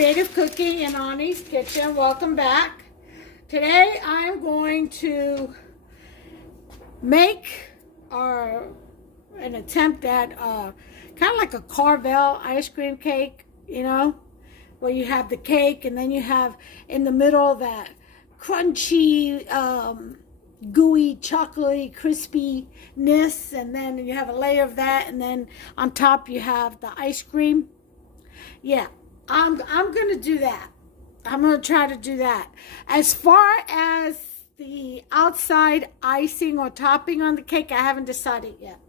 Creative Cooking in Ani's Kitchen. Welcome back. Today I'm going to make an attempt at kind of like a Carvel ice cream cake, you know, where you have the cake and then you have in the middle that crunchy, gooey, chocolatey, crispiness, and then you have a layer of that, and then on top you have the ice cream. Yeah, I'm gonna do that. I'm gonna try to do that. As far as the outside icing or topping on the cake, I haven't decided yet.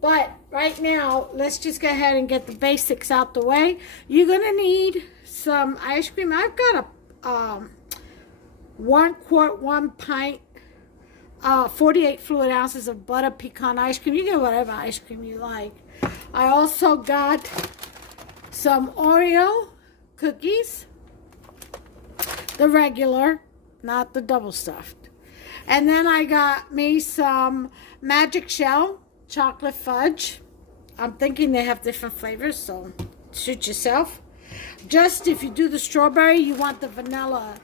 But right now, let's just go ahead and get the basics out the way. You're gonna need some ice cream. I've got a 1 quart, 1 pint, 48 fluid ounces of butter pecan ice cream. You get whatever ice cream you like. I also got some Oreo cookies, the regular, not the double stuffed. And then I got me some Magic Shell chocolate fudge. I'm thinking they have different flavors, so suit yourself. Just if you do the strawberry, you want the vanilla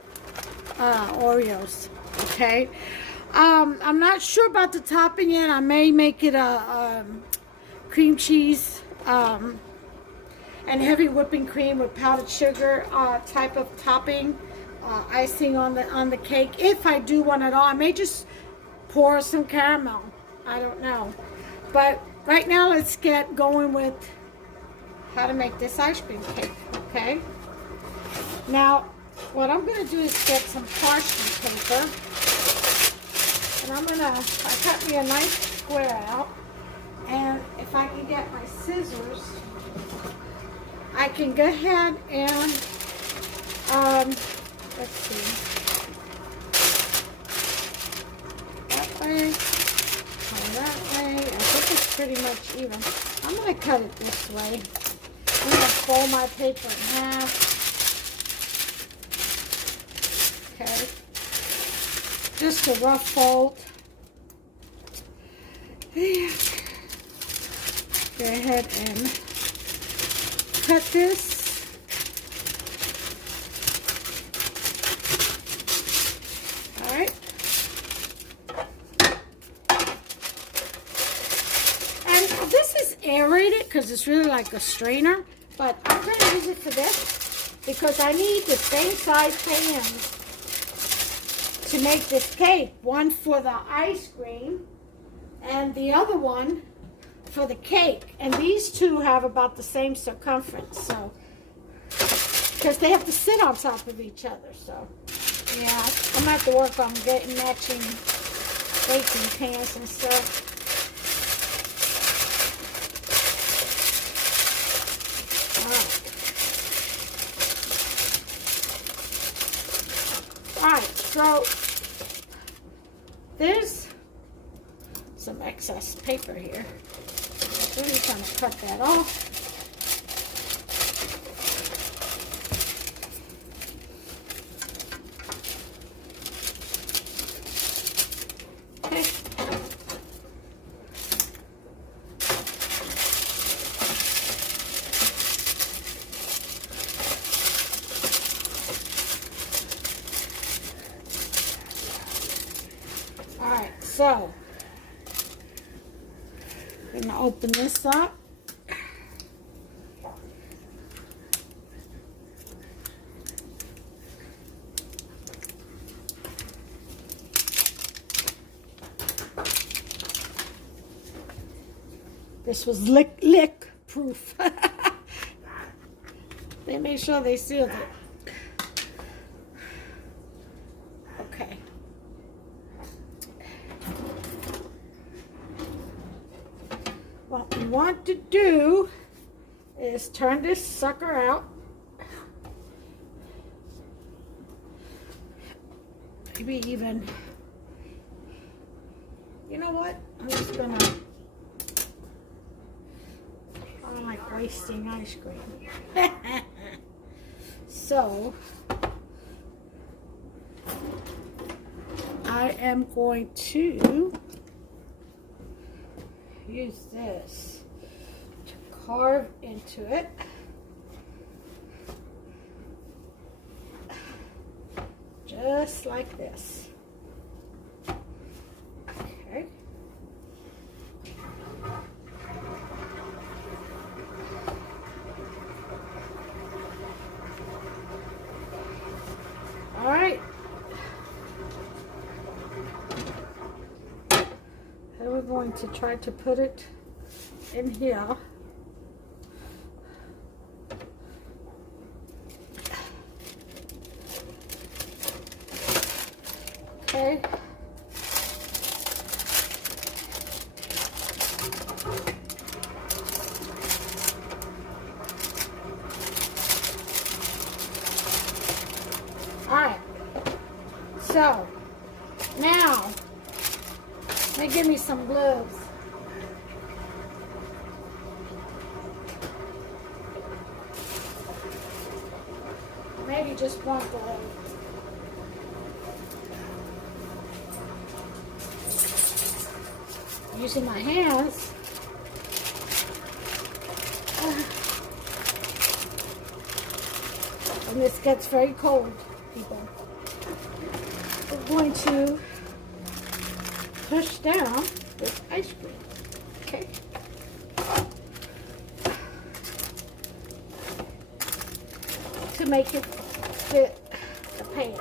Oreos, okay? I'm not sure about the topping yet. I may make it a cream cheese and heavy whipping cream with powdered sugar type of topping, icing on the cake. If I do one at all, I may just pour some caramel. I don't know. But right now, let's get going with how to make this ice cream cake, okay? Now, what I'm going to do is get some parchment paper. And I cut me a nice square out. And if I can get my scissors, I can go ahead and, let's see, that way, or that way. I think it's pretty much even. I'm going to cut it this way. I'm going to fold my paper in half. Okay. Just a rough fold. Go ahead and cut this. All right. And this is aerated because it's really like a strainer, but I'm going to use it for this because I need the same size pans to make this cake. One for the ice cream and the other one for the cake. And these two have about the same circumference, so because they have to sit on top of each other. So yeah, I'm gonna have to work on getting matching baking pans and stuff. Alright, so there's some excess paper here. I'm really trying to cut that off. Okay. Alright, so I'm going to open this up. This was lick proof. They made sure they sealed it. Okay. What we want to do is turn this sucker out. Maybe even, you know what? I'm just gonna, I don't like wasting ice cream. So, I am going to use this to carve into it. just like this. Okay. All right. And we're going to try to put it in here. Okay. All right. So now, let me give me some gloves. Maybe just one glove. Using my hands. And this gets very cold, people. We're going to push down this ice cream. Okay. To make it fit the pan.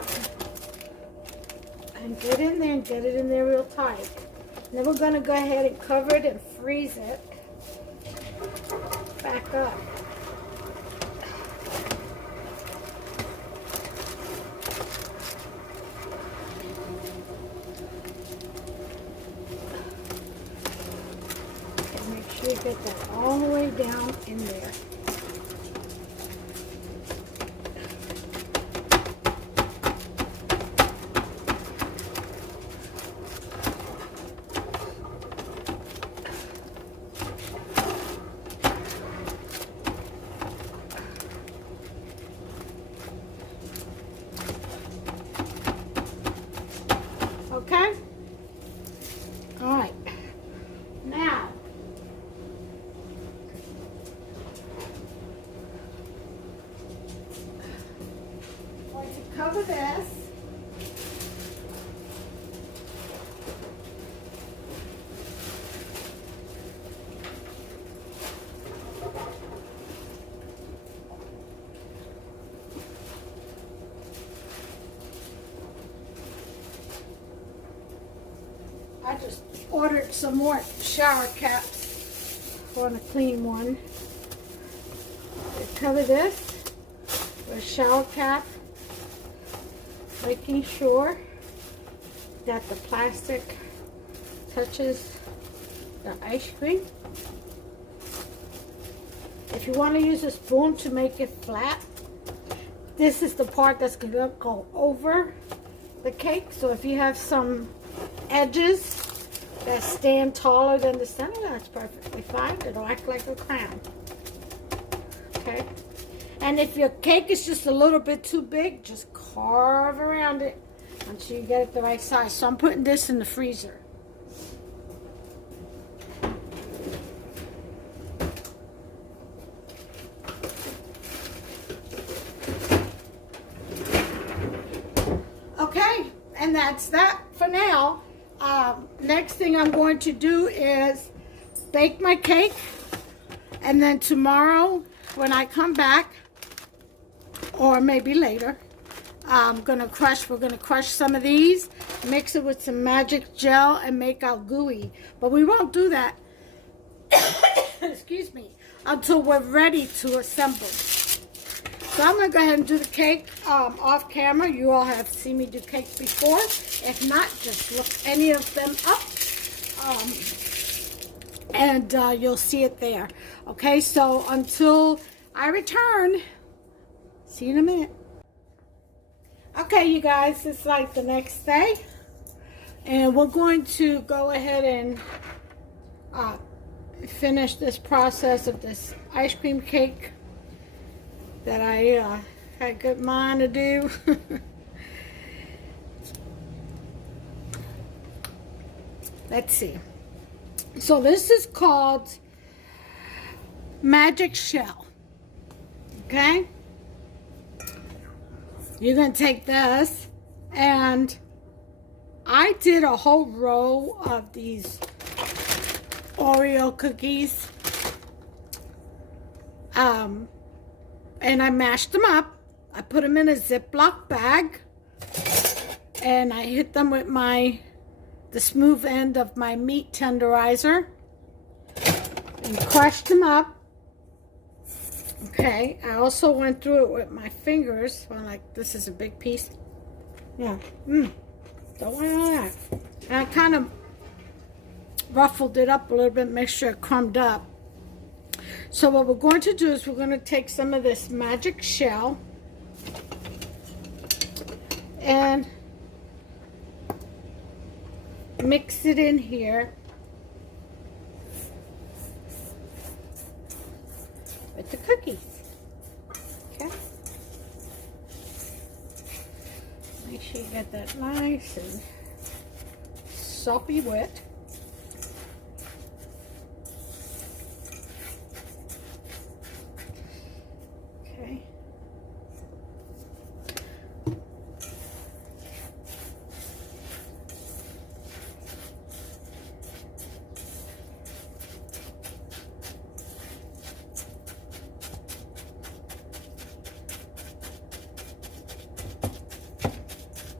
And get in there and get it in there real tight. Then we're going to go ahead and cover it and freeze it back up. And make sure you get that all the way down in there. Okay? All right. Now, I'm going to cover this. I just ordered some more shower caps for a clean one. Cover this with a shower cap, making sure that the plastic touches the ice cream. If you want to use a spoon to make it flat, this is the part that's going to go over the cake. So if you have some edges that stand taller than the center, that's perfectly fine. It'll act like a crown. Okay? And if your cake is just a little bit too big, just carve around it until you get it the right size. So I'm putting this in the freezer. Okay, and that's that for now. Next thing I'm going to do is bake my cake, and then tomorrow when I come back, or maybe later, we're gonna crush some of these, mix it with some magic gel and make our gooey. But we won't do that excuse me, until we're ready to assemble. So I'm gonna go ahead and do the cake off camera. You all have seen me do cakes before. If not, just look any of them up, and you'll see it there. Okay, so until I return, see you in a minute. Okay, you guys, it's like the next day, and we're going to go ahead and finish this process of this ice cream cake that I had a good mind to do. Let's see. So this is called Magic Shell. Okay? You're going to take this And I did a whole row of these Oreo cookies. And I mashed them up. I put them in a Ziploc bag. And I hit them with the smooth end of my meat tenderizer. And crushed them up. Okay, I also went through it with my fingers. I'm like, this is a big piece. Yeah, don't want all that. And I kind of ruffled it up a little bit, make sure it crumbed up. So what we're going to do is we're going to take some of this magic shell and mix it in here with the cookies. Okay. Make sure you get that nice and soppy wet. Okay.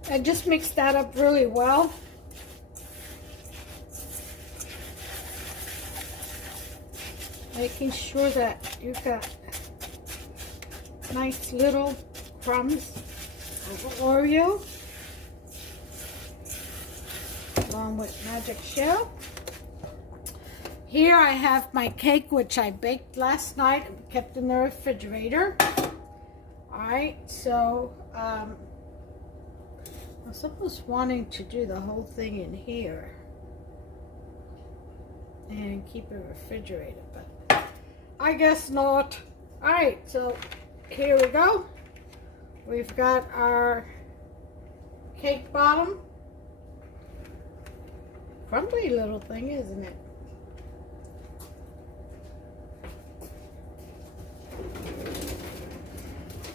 I just mix that up really well. Making sure that you've got nice little crumbs of Oreo along with magic shell. Here I have my cake, which I baked last night and kept in the refrigerator. Alright, so I was almost wanting to do the whole thing in here and keep it refrigerated, but I guess not. Alright, so here we go. We've got our cake bottom. Crumbly little thing, isn't it?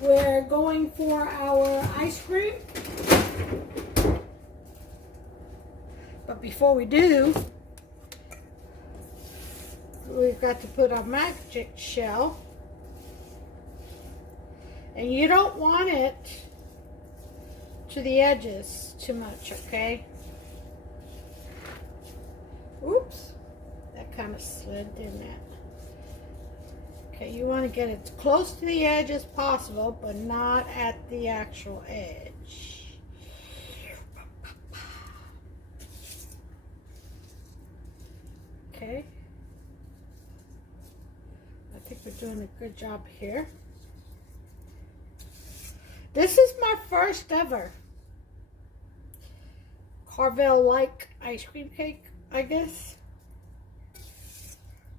We're going for our ice cream. But before we do, we've got to put our magic shell. And you don't want it to the edges too much, okay? Oops, that kind of slid, didn't it? Okay, you want to get it as close to the edge as possible, but not at the actual edge. Okay. I think we're doing a good job here. This is my first ever Carvel-like ice cream cake, I guess.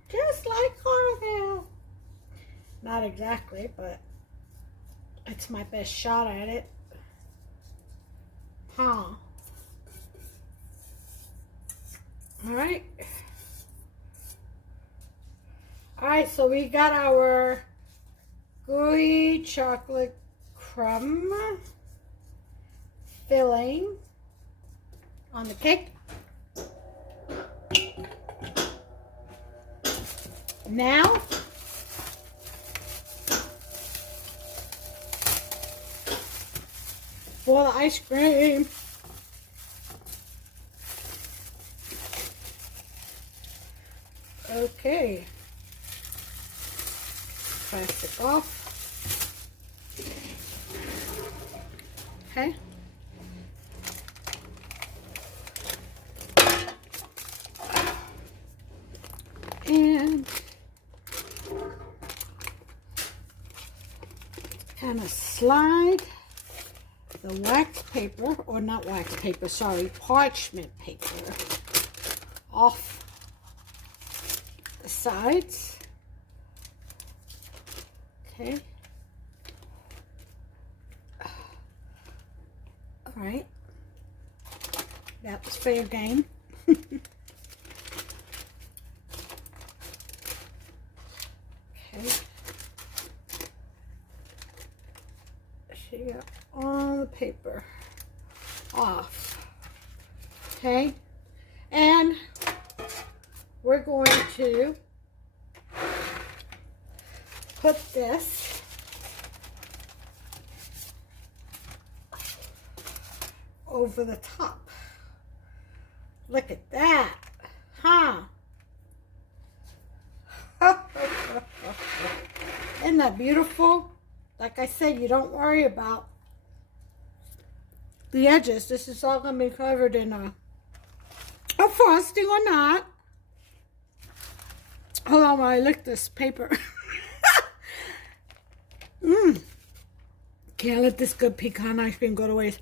Just like Carvel. Not exactly, but it's my best shot at it. Huh. Alright. Alright, so we got our gooey chocolate crumb filling on the cake. Now, for the ice cream. Okay. Plastic off. Okay. And kind of slide the wax paper, or not wax paper, sorry, parchment paper off the sides. Okay. All right. That was fair game. Okay. She got all the paper off. Okay? And we're going to put this over the top. Look at that. Huh? Isn't that beautiful? Like I said, you don't worry about the edges. This is all going to be covered in a frosting or not. Hold on while I lick this paper. Can't let this good pecan ice cream go to waste.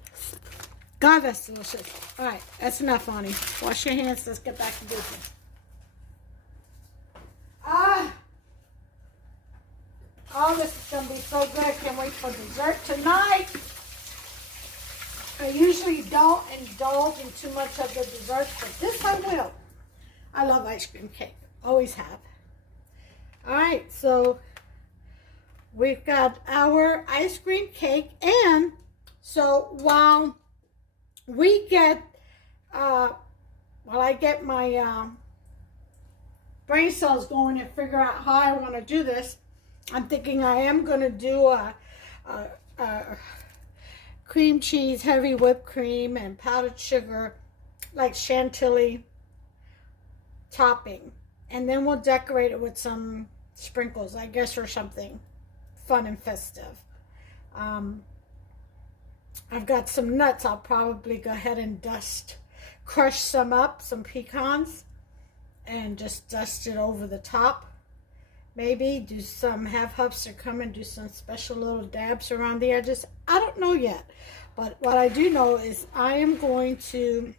God, that's delicious. All right, that's enough, honey. Wash your hands. Let's get back to business. Oh, this is going to be so good. I can't wait for dessert tonight. I usually don't indulge in too much of the dessert, but this I will. I love ice cream cake. Always have. All right, so we've got our ice cream cake. And so while we get, while I get my brain cells going and figure out how I want to do this, I'm thinking I am going to do a cream cheese, heavy whipped cream, and powdered sugar, like chantilly topping. And then we'll decorate it with some sprinkles, I guess, or something fun and festive. I've got some nuts. I'll probably go ahead and crush some up, some pecans, and just dust it over the top. Maybe do some, have Hubster come and do some special little dabs around the edges. I don't know yet. But what I do know is I am going to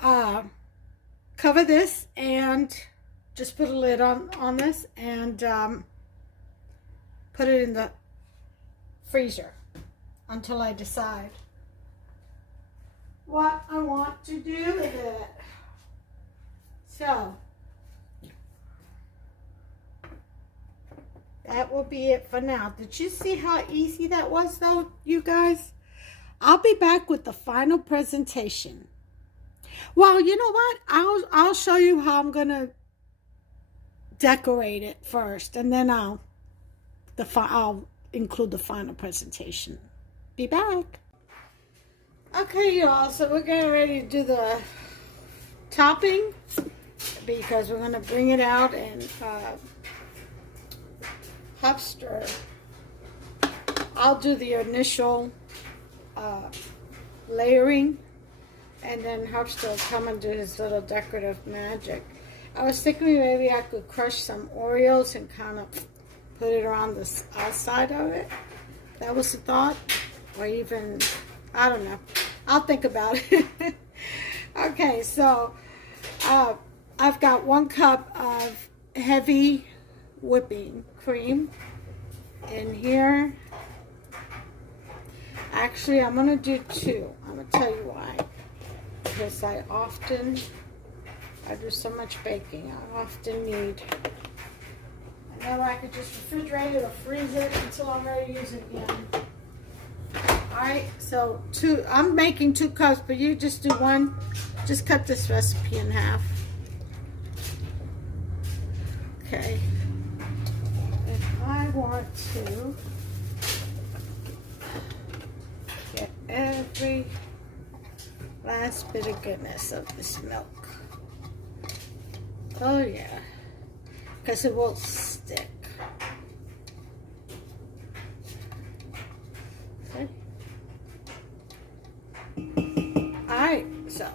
cover this and just put a lid on this and put it in the freezer until I decide what I want to do with it. So that will be it for now. Did you see how easy that was, though, you guys? I'll be back with the final presentation. Well, you know what? I'll show you how I'm gonna decorate it first, and then I'll include the final presentation. Be back. Okay, y'all. So we're getting ready to do the topping because we're gonna bring it out and Hubster. I'll do the initial layering, and then Hubster will come and do his little decorative magic. I was thinking maybe I could crush some Oreos and kind of put it around the outside of it. That was the thought. Or even, I don't know. I'll think about it. Okay, so I've got 1 cup of heavy whipping cream in here. Actually, I'm going to do 2. I'm going to tell you why. Because I do so much baking. I often need, and then I could just refrigerate it or freeze it until I'm ready to use it again. Alright, so 2, I'm making 2 cups, but you just do 1. Just cut this recipe in half. Okay. If I want to get every last bit of goodness of this milk. Oh yeah, because it won't stick. Okay. Alright, so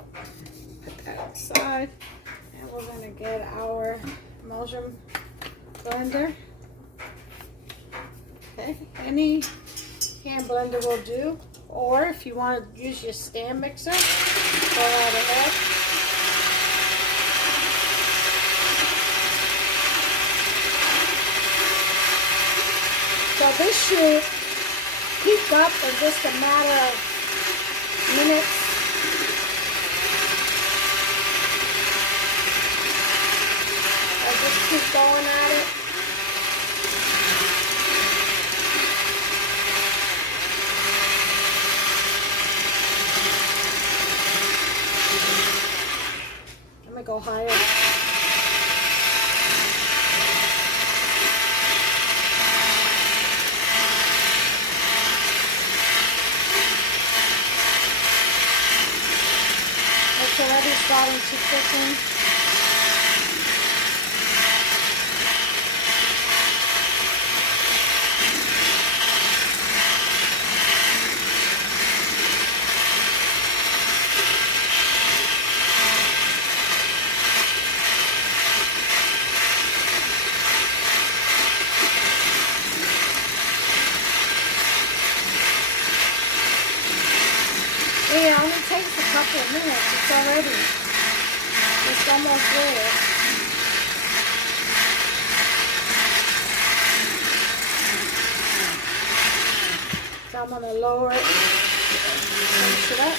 put that aside, and we're going to get our emulsion blender. Okay, any hand blender will do, or if you want to use your stand mixer, go right ahead. So this should heat up in just a matter of minutes. I just keep going at it. go higher. It's already starting to thicken. It only takes a couple of minutes. It's already, it's almost there. So I'm going to lower it, finish it up.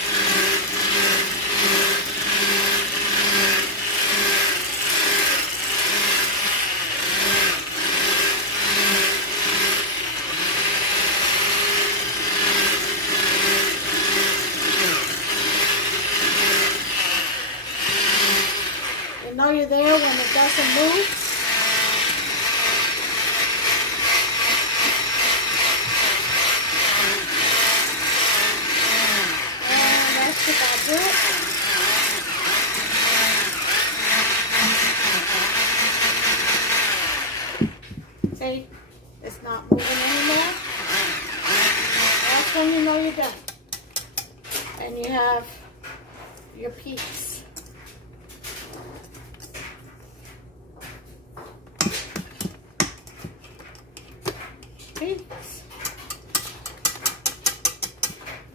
You know you're there when it doesn't move. And that's about it. See, it's not moving anymore. That's when you know you're done. And you have your piece.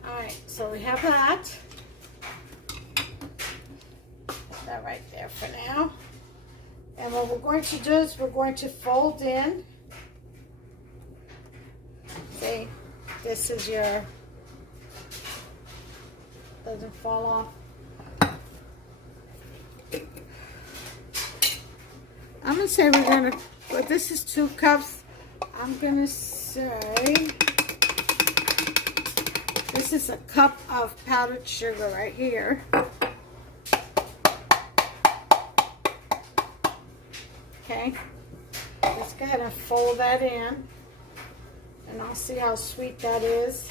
Alright, so we have that. Put that right there for now. And what we're going to do is we're going to fold in. See, this is your, doesn't fall off. I'm going to say we're going to, but this is 2 cups. I'm going to say this is a cup of powdered sugar right here. Okay, let's go ahead and fold that in, and I'll see how sweet that is.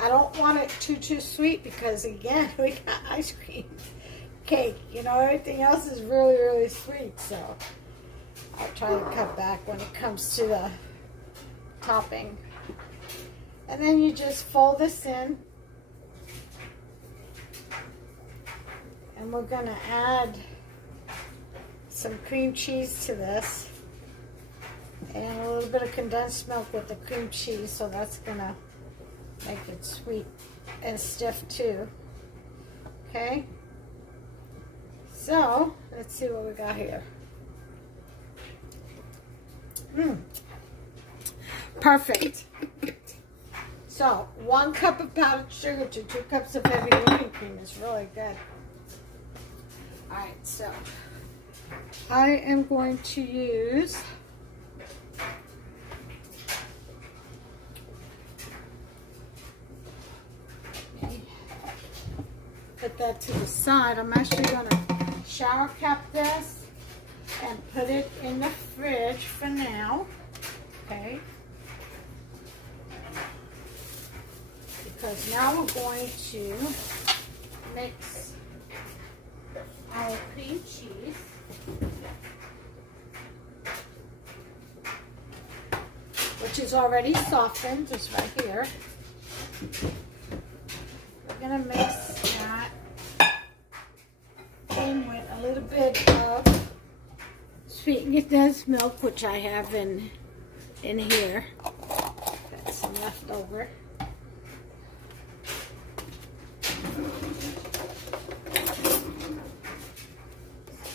I don't want it too sweet because, again, we got ice cream cake. You know, everything else is really sweet, so I'll try to cut back when it comes to the topping. And then you just fold this in. And we're going to add some cream cheese to this. And a little bit of condensed milk with the cream cheese, so that's going to make it sweet and stiff too. Okay? So, let's see what we got here. Perfect. So, 1 cup of powdered sugar to 2 cups of heavy whipping cream is really good. Alright, so I am going to use put that to the side. I'm actually going to shower cap this and put it in the fridge for now. Okay, because now we're going to mix our cream cheese which is already softened, just right here. We're going to mix that in with a little bit of sweetened condensed milk, which I have in here. Got some left over.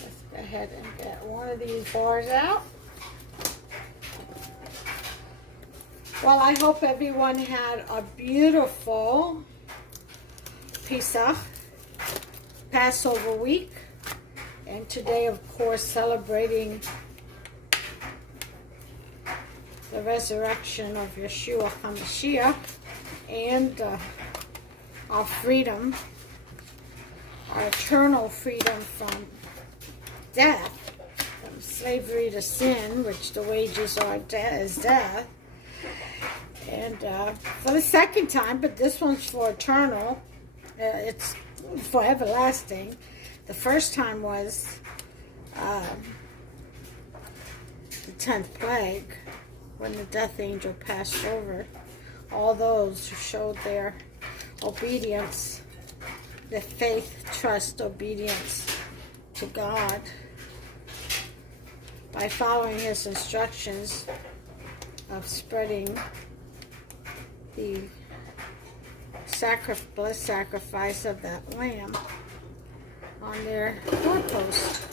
Let's go ahead and get one of these bars out. Well, I hope everyone had a beautiful Pesach, Passover week, and today, of course, celebrating the resurrection of Yeshua HaMashiach and our freedom our eternal freedom from death, from slavery to sin, which the wages are is death. And for the second time, but this one's for eternal, it's for everlasting. The first time was the 10th plague, when the death angel passed over all those who showed their obedience, their faith, trust, obedience to God by following his instructions of spreading the blood sacrifice of that lamb on their doorpost.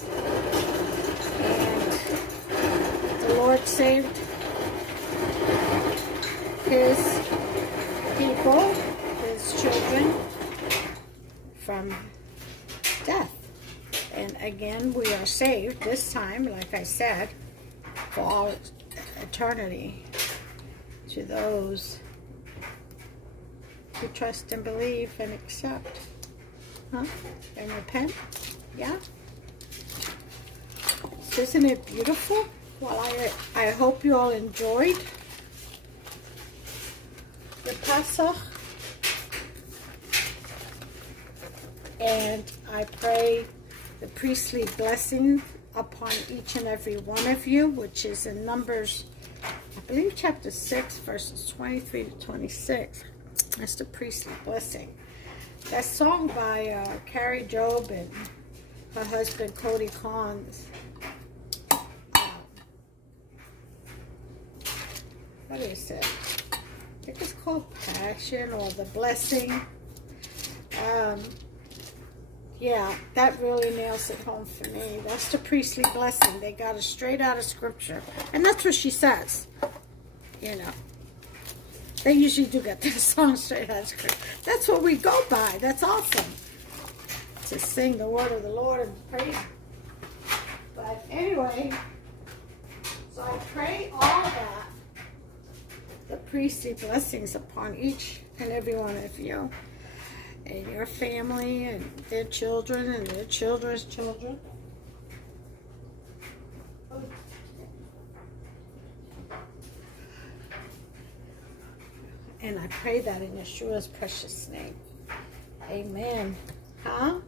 And the Lord saved his people, his children, from death. And again, we are saved this time, like I said, for all eternity, to those who trust and believe and accept, and repent. Yeah. So isn't it beautiful? Well, I hope you all enjoyed the Pesach, and I pray the priestly blessing upon each and every one of you, which is in Numbers, I believe chapter 6, verses 23 to 26. That's the priestly blessing. That song by Carrie Job and her husband Cody Collins. What is it? I think it's called Passion or The Blessing. Yeah, that really nails it home for me. That's the priestly blessing. They got it straight out of Scripture. And that's what she says. You know. They usually do get their songs straight out of Scripture. That's what we go by. That's awesome. To sing the word of the Lord and praise. But anyway, so I pray all that, the priestly blessings upon each and every one of you, and your family, and their children, and their children's children. And I pray that in Yeshua's precious name. Amen. I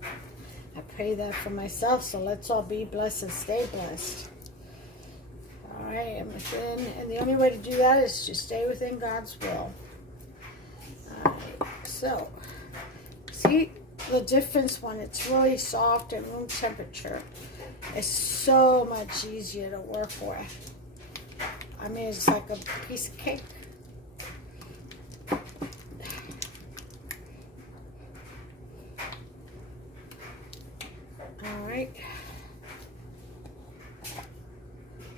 pray that for myself, so let's all be blessed and stay blessed. All right, and the only way to do that is to stay within God's will. All right, so see the difference when it's really soft and room temperature. It's so much easier to work with. I mean, it's like a piece of cake. All right.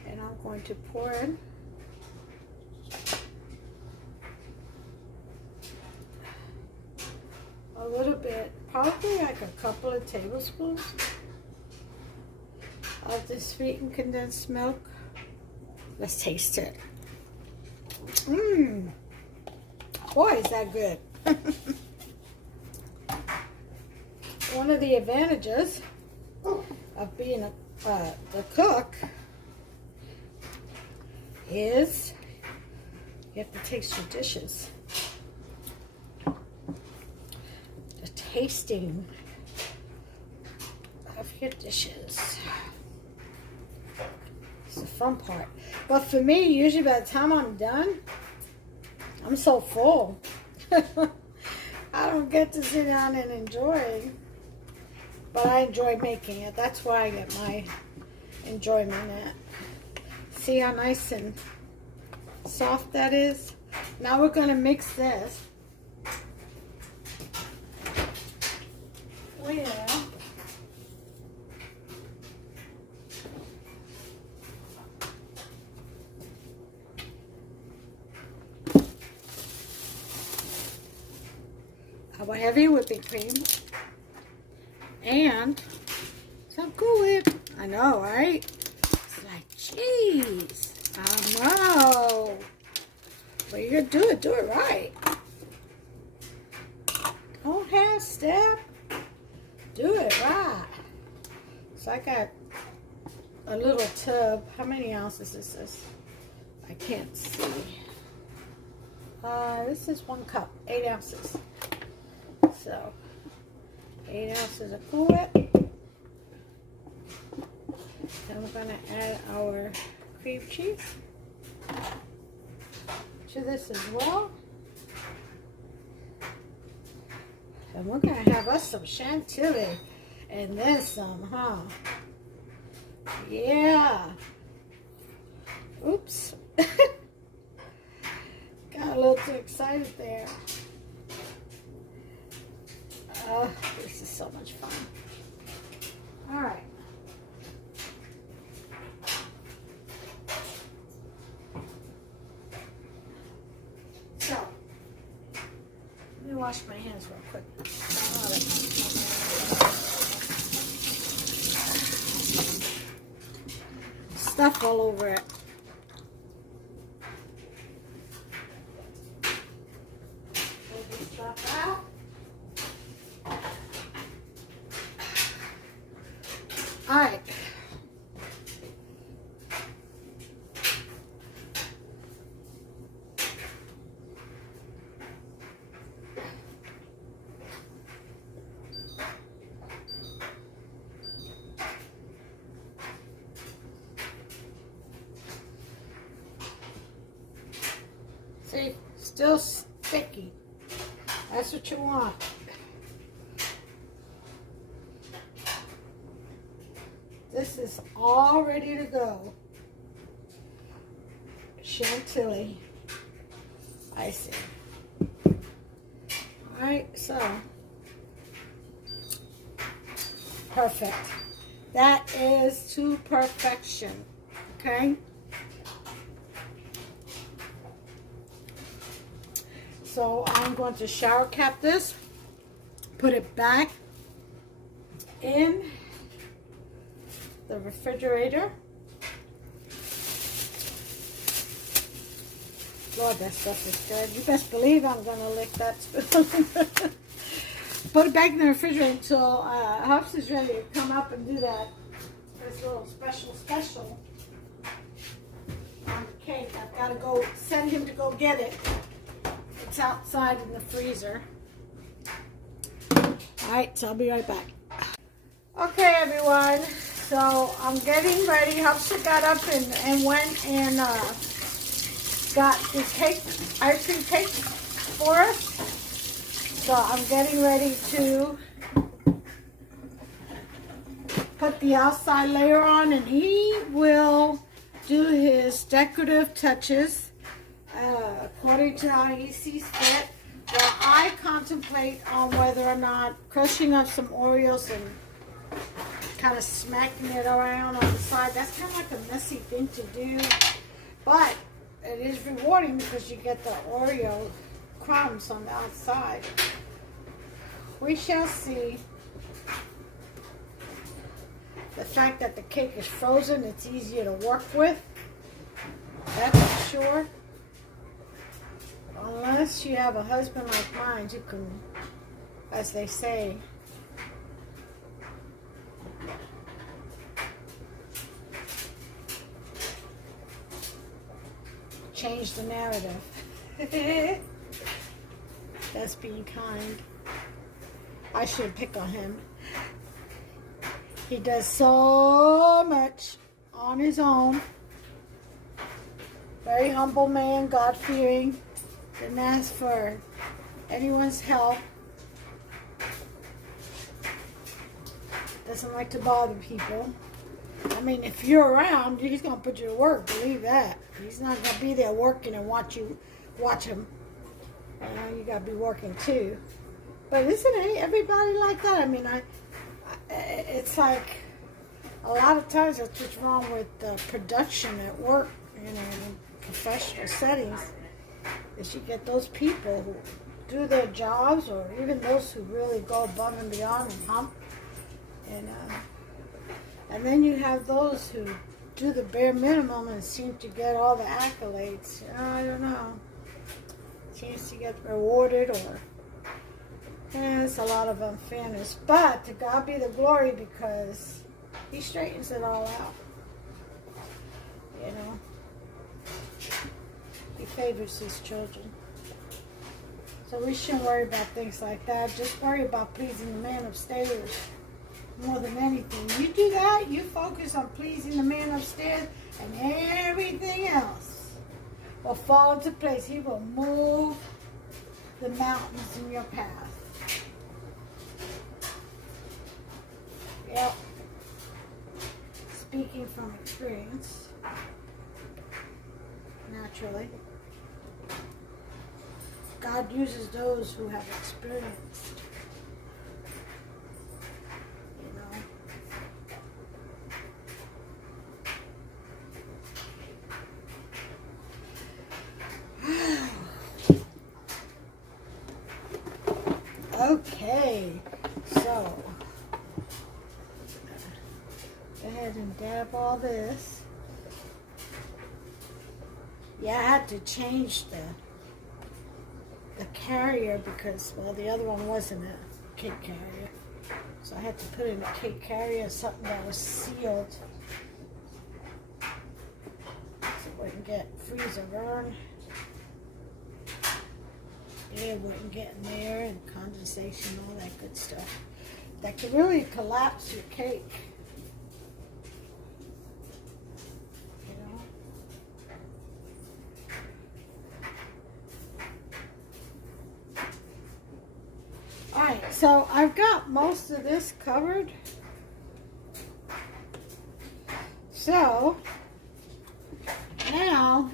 And I'm going to pour in a little bit, probably like a couple of tablespoons of this sweetened condensed milk. Let's taste it. Boy, is that good. One of the advantages of being a cook is you have to taste your dishes. The tasting of your dishes. It's the fun part. But for me, usually by the time I'm done, I'm so full. I don't get to sit down and enjoy. But I enjoy making it. That's where I get my enjoyment at. See how nice and soft that is? Now we're going to mix this. Our heavy whipping cream. And some Kool-Aid. I know, right? It's like, jeez. I know. But you're going to do it right. Don't half step. Do do it right. So I got a little tub. How many ounces is this? I can't see. This is 1 cup, 8 ounces. So 8 ounces of Cool Whip. And we're gonna add our cream cheese to this as well. And we're gonna have us some chantilly and then some, huh? Yeah. Oops. Got a little too excited there. Oh, this is so much fun. All right. So, let me wash my hands real quick. All right. Stuff all over it. Pull this stuff out. All right. See, still sticky. That's what you want. This is all ready to go. Chantilly icing. Alright, so perfect. That is to perfection. Okay? So I'm going to shower cap this, put it back in the refrigerator. Lord, that stuff is good. You best believe I'm going to lick that spoon. Put it back in the refrigerator until Hubbs is ready to come up and do that. This little special on the cake. I've got to go send him to go get it. It's outside in the freezer. Alright, so I'll be right back. Okay, everyone. So I'm getting ready. Hupsa got up and went and got the cake, ice cream cake for us. So I'm getting ready to put the outside layer on, and he will do his decorative touches according to how he sees fit. While I contemplate on whether or not crushing up some Oreos and kind of smacking it around on the side. That's kind of like a messy thing to do, but it is rewarding because you get the Oreo crumbs on the outside. We shall see. The fact that the cake is frozen, it's easier to work with. That's for sure. Unless you have a husband like mine who can, as they say, change the narrative. That's being kind. I should pick on him. He does so much on his own. Very humble man, God-fearing. Didn't ask for anyone's help. Doesn't like to bother people. I mean, if you're around, he's going to put you to work. Believe that. He's not going to be there working and watch him. You got to be working too. But isn't everybody like that? I mean, it's like a lot of times that's what's wrong with production at work, in professional settings, is you get those people who do their jobs, or even those who really go above and beyond and hump. And then you have those who do the bare minimum and seem to get all the accolades. I don't know. Seems to get rewarded or And it's a lot of unfairness. But to God be the glory, because he straightens it all out. You know. He favors his children. So we shouldn't worry about things like that. Just worry about pleasing the man upstairs more than anything. You do that, you focus on pleasing the man upstairs, and everything else will fall into place. He will move the mountains in your path. Yep. Speaking from experience, naturally. God uses those who have experienced. Okay, so go ahead and dab all this. Yeah, I had to change the carrier because, well, the other one wasn't a cake carrier. So I had to put in a cake carrier, something that was sealed. So it wouldn't get freeze or burn. Air wouldn't get in there, and condensation, all that good stuff. That could really collapse your cake. You know? Alright, so I've got most of this covered. So, now,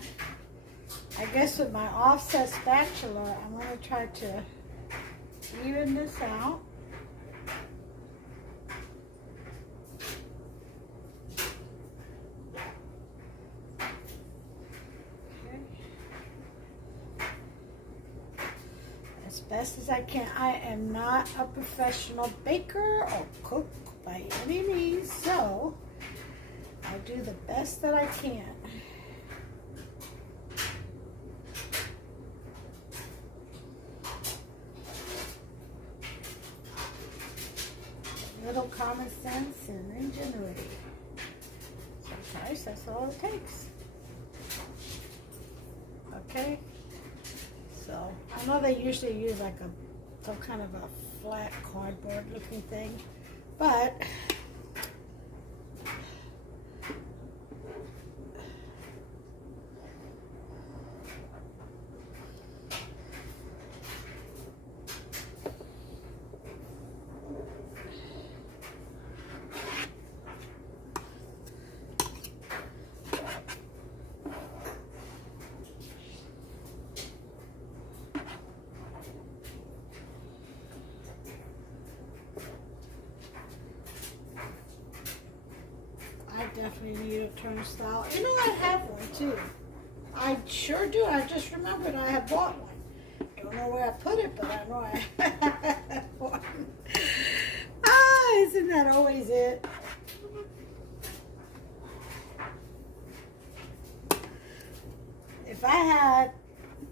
I guess with my offset spatula, I'm going to try to even this out. Okay. As best as I can. I am not a professional baker or cook by any means, so I'll do the best that I can. Little common sense and ingenuity. Sometimes that's all it takes. Okay? So, I know they usually use like some kind of a flat cardboard looking thing, but definitely need a turnstile. You know, I have one too. I sure do. I just remembered I had bought one. Don't know where I put it, but I know I have one. Ah, isn't that always it? If I had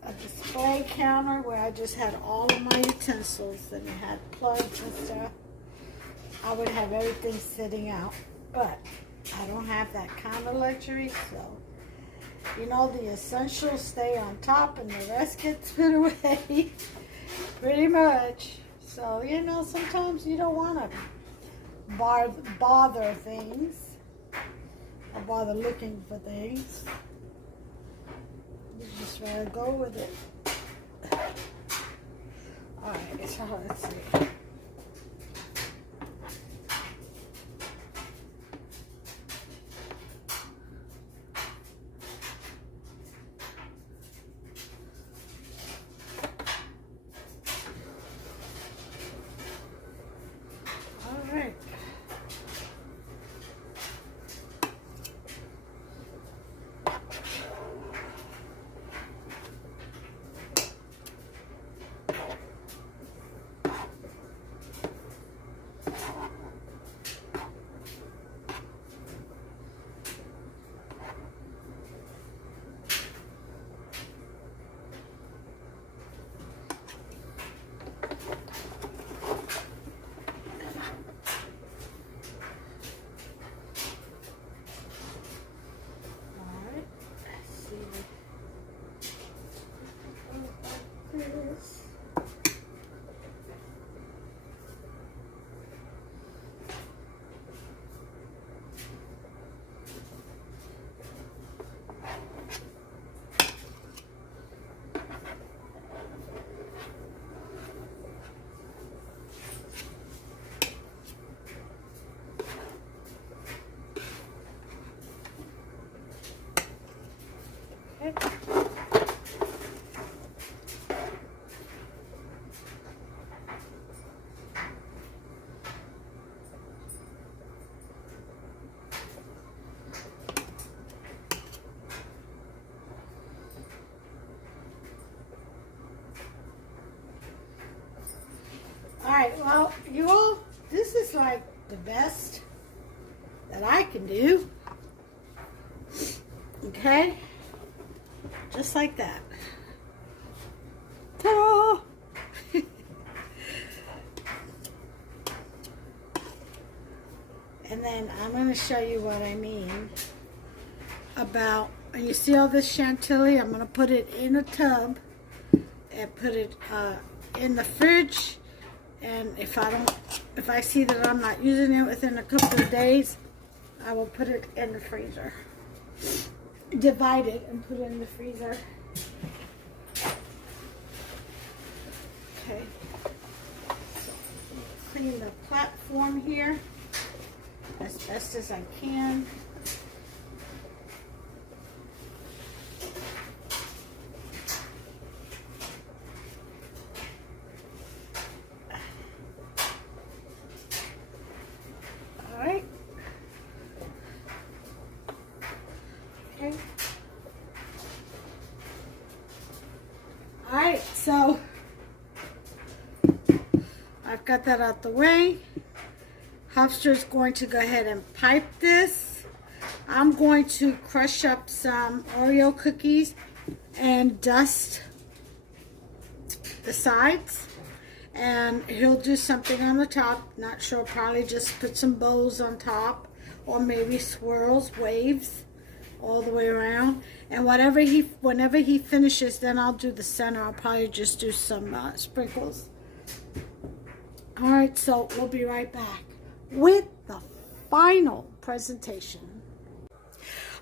a display counter where I just had all of my utensils and it had plugs and stuff, I would have everything sitting out. But I don't have that kind of luxury, so, you know, the essentials stay on top and the rest gets put away, pretty much. So, you know, sometimes you don't want to bother things, or bother looking for things. You just rather go with it. Alright, so let's see. Alright, well, you all, this is like the best that I can do. Okay? Just like that. Ta-da! And then I'm going to show you what I mean about, and you see all this chantilly? I'm going to put it in a tub and put it in the fridge. And if I see that I'm not using it within a couple of days, I will put it in the freezer. Divide it and put it in the freezer. Okay. So, clean the platform here as best as I can. All right. Okay. All right, so I've got that out the way. Hubster's going to go ahead and pipe this. I'm going to crush up some Oreo cookies and dust the sides. And he'll do something on the top. Not sure, probably just put some bows on top. Or maybe swirls, waves all the way around. And whenever he finishes, then I'll do the center. I'll probably just do some sprinkles. Alright, so we'll be right back with the final presentation.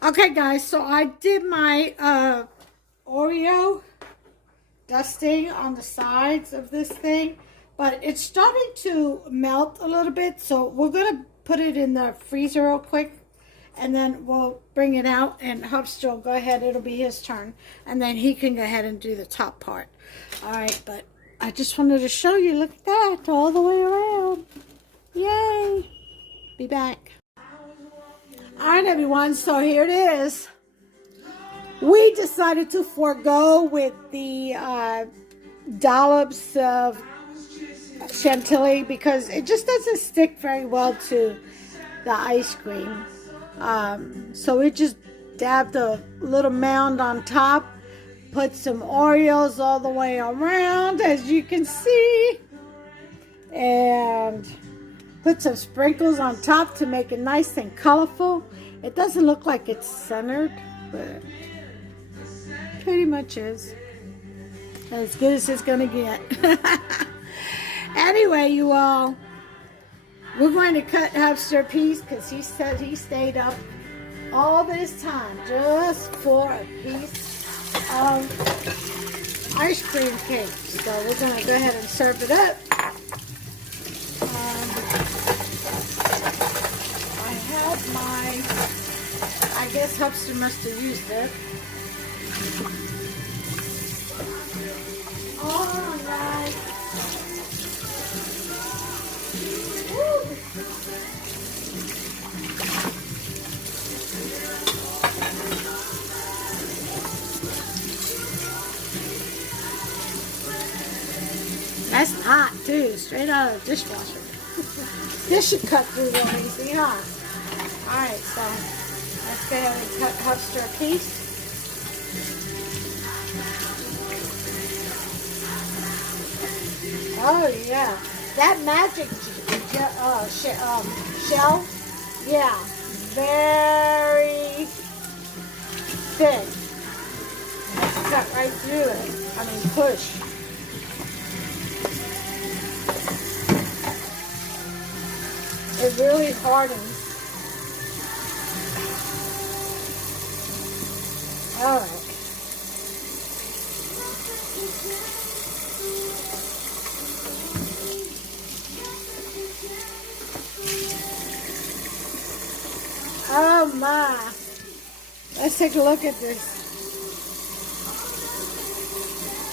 Okay guys, so I did my Oreo dusting on the sides of this thing, but it's starting to melt a little bit, so we're going to put it in the freezer real quick, and then we'll bring it out, and Hubster will go ahead, it'll be his turn, and then he can go ahead and do the top part. Alright, but I just wanted to show you, look at that, all the way around. Yay! Be back. Alright everyone, so here it is. We decided to forego with the dollops of chantilly because it just doesn't stick very well to the ice cream. So we just dabbed a little mound on top, put some Oreos all the way around, as you can see, and put some sprinkles on top to make it nice and colorful. It doesn't look like it's centered, but pretty much is. As good as it's gonna get. Anyway, you all, we're going to cut Hubster a piece because he said he stayed up all this time just for a piece of ice cream cake. So we're going to go ahead and serve it up. I have my, I guess Hubster must have used it. All right. Woo. That's hot too, straight out of the dishwasher. This should cut through real easy, huh? Alright, so let's go ahead and cut Hubster a piece. Oh yeah, that magic shell, yeah, very thick. Let's cut right through it. I mean, push. It really hardens. All right. Oh my. Let's take a look at this.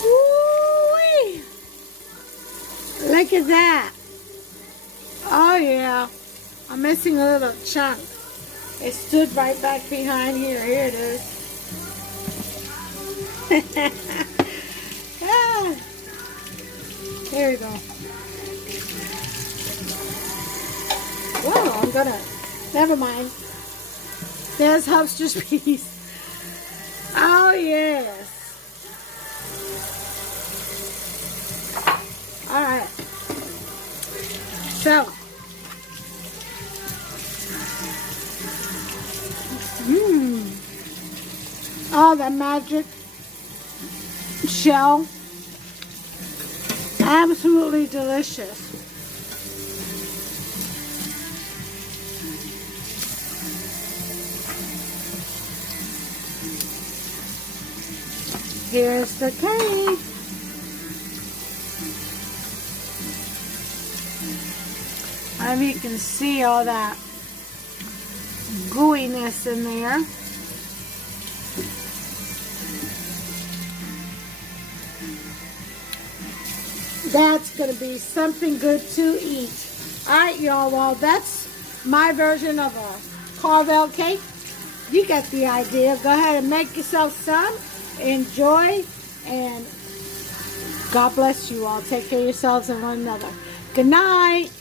Woo-wee. Look at that. Oh yeah. I'm missing a little chunk. It stood right back behind here. Here it is. Ah. There we go. Whoa, I'm gonna, never mind. There's Hubster's piece. Oh, yes. All right. So, oh, the magic shell. Absolutely delicious. Here's the cake. I mean, you can see all that gooiness in there. That's going to be something good to eat. All right, y'all. Well, that's my version of a Carvel cake. You get the idea. Go ahead and make yourself some. Enjoy. And God bless you all. Take care of yourselves and one another. Good night.